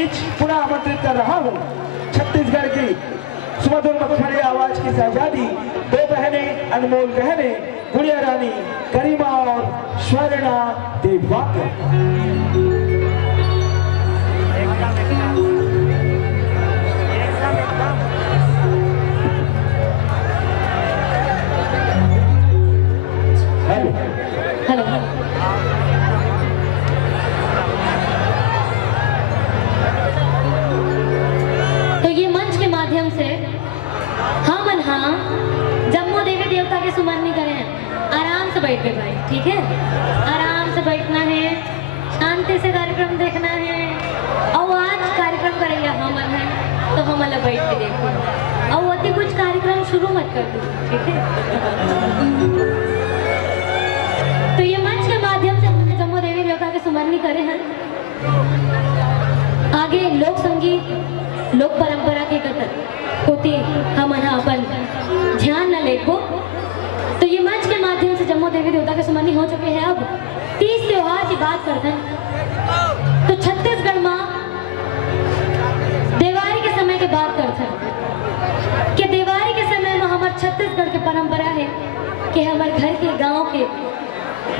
बीच पुनः आमंत्रित कर रहा हूँ छत्तीसगढ़ की सुमधुर मखमली आवाज की शहजादी, दो बहनें अनमोल बहनें, गुड़िया रानी करीमा और स्वर्णा देवाकर। सुमरनी करें, आराम से बैठ गए भाई, ठीक है? आराम से बैठना है, शांति से कार्यक्रम देखना है। और आज कार्यक्रम करेंगे हम है तो हम अलग बैठ के देखो और अति कुछ कार्यक्रम शुरू मत कर दो, ठीक है? तो ये मंच के माध्यम से जम्मू देवी देवता के सुमरनी करे हैं। आगे लोक संगीत लोक परंपरा के कथन होती हम अपन ध्यान न लेको। तो ये मंच के माध्यम से जम्मू देवी देवता के सुमरनी हो चुके हैं। अब 30 त्योहार की बात करते हैं तो छत्तीसगढ़ में दिवाली के समय की बात करते हैं कि दिवाली के समय में हमारे छत्तीसगढ़ की परंपरा है कि हमारे घर के गांव के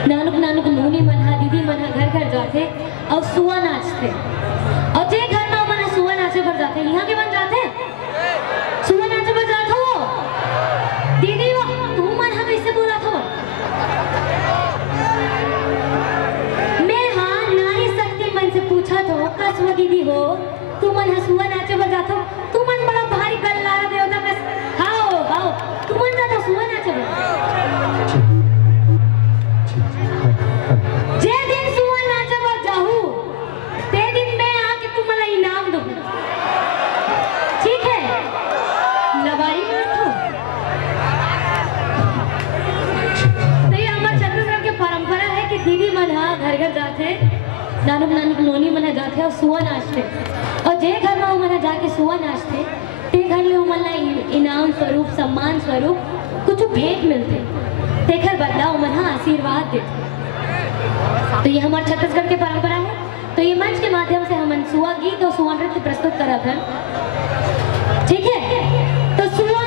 नानुक नानुक नूनी मना दीदी मना घर घर जाते और सुआ नाचते और जे घर में मना सुआ नाचे पर जाते। यहाँ के बन जाते सुआ नाचे पर जाते हो दीदी तू मन हा कैसे बोला था? मैं हाँ नारी शक्ति मन से पूछा तो कसवा दीदी हो तू मन हसुआ नाचे पर जातो तू मन बड़ा भारी गल्ला देवता कस हाओ हाओ तू मन जातो सुआ नाचे पर जे दिन सुआ नाचे पर जाहू ते दिन मैं आके तुम्हाला इनाम दूं, ठीक है? लबारी मत हो। तो ये हमारे छत्तीसगढ़ की परंपरा है कि दीदी मन हा घर घर जाते नानुक नानुक नोनी मना जाते और सुआ नाचते और जे घर में मना जाके सुआ नाचते ते घर में उमला इनाम स्वरूप सम्मान स्वरूप कुछ भेंट मिलते तेखर बदला उमन आशीर्वाद देते। तो ये हमारे छत्तीसगढ़ की परंपरा है। तो ये मंच के माध्यम से हम सुआ गीत और सुआ नृत्य प्रस्तुत करा था, ठीक है? तो सुआ